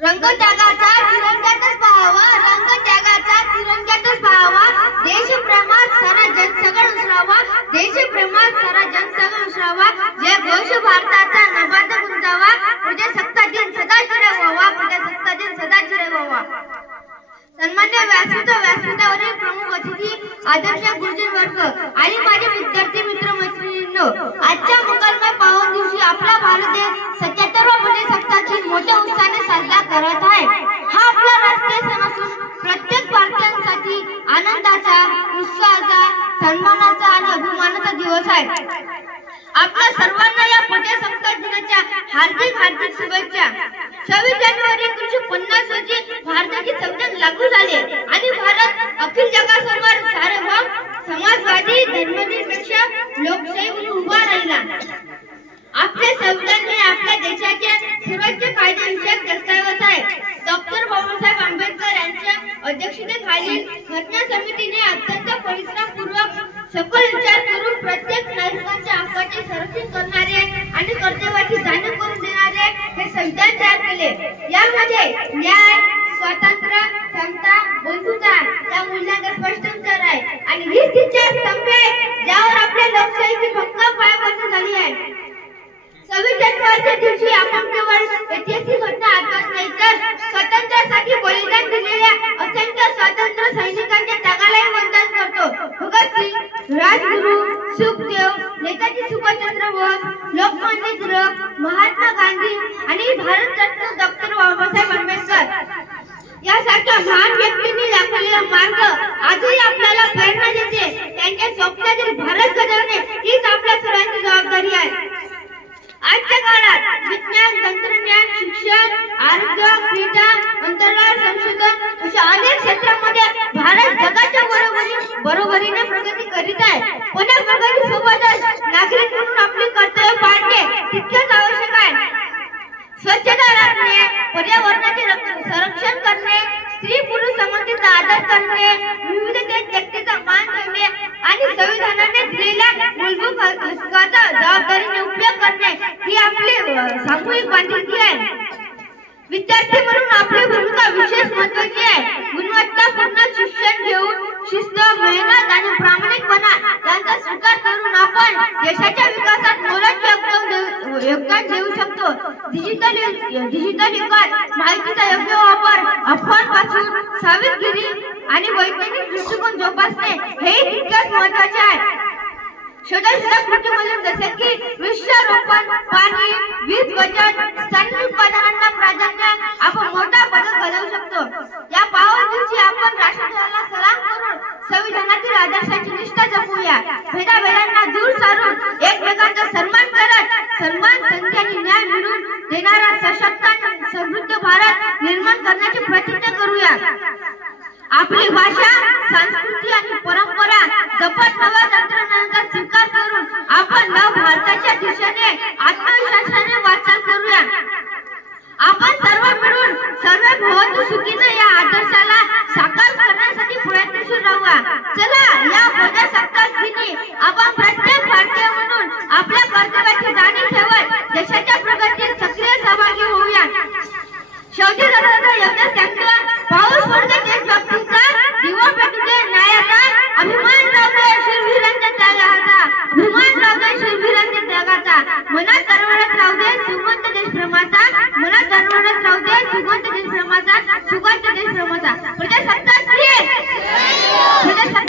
रंग त्यागाचा तिरंग्यातच पाहावा, रंग त्यागाचा तिरंग्यातच पाहावा, देशप्रेमात सारा जनसगळ उसरावा, देशप्रेमात सारा जनसगळ उसरावा, जय घोष भारताचा नभात गुंजावा, प्रजासत्ताक दिन सदा चिरे व्हावा, प्रजासत्ताक दिन सदा चिरे व्हावा. सन्मान्य व्यासपीठावरील प्रमुख अतिथी, आदरणीय गुरुजन वर्ग आणि माझे विद्यार्थी मित्र मैत्रिणींनो, आजच्या मंगलमय पावन दिवशी आपला भारत देश 77वा प्रजासत्ताक दिन मोठ्या उत्साहाने साजरा करत आहे. हा आपला राष्ट्रीय सण असून प्रत्येक भारतीयांसाठी आनंदाचा, उत्साहाचा, सन्मानाचा आणि अभिमानाचा दिवस आहे. आपल्या सर्वांना या प्रजासत्ताक दिनाच्या हार्दिक शुभेच्छा. 26 जानेवारी 1950 रोजी भारताचे संविधान लागू झाले आणि भारत अखिल जगासमोर सार्वभौम, समाजवादी, धर्मनिरपेक्ष लोकशाही म्हणून उभा राहिला. आपले संविधान हे आपल्या देशाचे सर्वोच्च कायदेविषयक दस्तऐवज आहे. डॉक्टर बाबासाहेब आंबेडकर यांच्या अध्यक्षतेखालील घटना समितीने अत्यंत परिश्रमपूर्वक सखोल विचार करून प्रत्येक नागरिकाच्या हक्काचे संरक्षण करणारे आणि कर्तव्याची जाणीव करून देणारे हे संविधान तयार केले. यामध्ये न्याय, स्वातंत्र्य, समता, बंधुता या मूल्यांचा स्पष्ट उच्चार आहे आणि हीच तिचे स्तंभ आहे ज्यावर आपल्या लोकशाहीची भक्कम पायाभरणी झाली आहे. 26 जानेवारीच्या दिवशी आपण केवळ ऐतिहासिक घटना आठवत नाही तर स्वातंत्र्यासाठी बलिदान दिलेल्या असंख्य स्वातंत्र्य सैनिकांच्या त्यागालाही वंदन करतो. भगतसिंग, राजगुरू, सुखदेव, नेताजी सुभाषचंद्र बोस, लोकमान्य टिळक, महात्मा गांधी आणि भारतरत्न डॉक्टर बाबासाहेब आंबेडकर यासारख्या महान व्यक्तींनी दाखवलेला मार्ग आजही आपल्याला प्रेरणा देते. त्यांच्या स्वप्नातील भारत घडवणे हीच आपल्या सर्वांची जबाबदारी आहे. आजच्या काळात विज्ञान, तंत्रज्ञान, शिक्षण, आरोग्य, क्रीडा, अंतराळ संशोधन अशा अनेक क्षेत्रांमध्ये भारत जगाच्या बरोबरीने प्रगती करीत आहे. पण या प्रगतीसोबतच नागरिक म्हणून आपली कर्तव्य पाळणे तितकेच आवश्यक आहे. स्वच्छता राखणे, पर्यावरणाचे संरक्षण करणे, स्त्री पुरुष समानतेचा आदर करणे, विविधतेत व्यक्तीचा मान ठेवणे आणि संविधानाने दिलेल्या मूलभूत हक्काचा जबाबदारीने उपयोग करणे ही आपली सामूहिक बांधिलकी आहे. विद्यार्थी म्हणून आपली भूमिका विशेष महत्त्वाची आहे. गुणवत्तापूर्ण शिक्षण घेऊन शिस्त, मेहनत आणि प्रामाणिकपणा यांचा स्वीकार करून आपण देशाच्या विकासात मोलाचे योगदान देऊ शकतो. डिजिटल युगात माहितीचा योग्य वापर, अफवांपासून सावधगिरी आणि वैज्ञानिक दृष्टिकोन जोपासणे हे तितकेच महत्त्वाचे आहे. छोट्या कृतीमधून जसे की वृक्षारोपण, पाणी, वीज बचत, स्थानिक उत्पादनांना प्राधान्य आपण मोठा बदल घडवू शकतो. या पावन दिवशी आपण राष्ट्रध्वजाला सलाम करून संविधानातील आदर्शांची निष्ठा जपूया. भेदाभेदांना दूर सारून एकमेकांचा सन्मान करत सन्मान, संधी आणि न्याय मिळवून देणारा सशक्त आणि समृद्ध भारत निर्माण करण्याची प्रतिज्ञा करूया. आपली भाषा, संस्कृती आणि परंपरा जपत नव्या तंत्रज्ञानाचा स्वीकार करून आपण नव भारताच्या दिशेने आत्मविश्वासाने वाटचाल करूया. आपण सर्व मिळून सर्वभवतु सुखीने या आदर्शाला साकार करण्यासाठी प्रयत्नशील राहूया. चला, या प्रजासत्ताक दिनी आपण प्रत्येक भारतीय म्हणून आपल्या कर्तव्याची जाणीव ठेवत देशाच्या प्रगतीत सक्रिय सहभागी होऊया. शेवटी एवढंच सांगतो, पाऊस पडते देशभक्तीचा, दिवा पेटते न्यायाचा, अभिमान लावतोय शूरवीरांच्या त्यागाचा, अभिमान लावतोय शूरवीरांच्या त्यागाचा, मनात दरवळत राहू दे सुगंध देशप्रेमाचा, मनात दरवळत राहू दे सुगंध देशप्रेमाचा, सुगंध देशप्रेमाचा. प्रजासत्ताक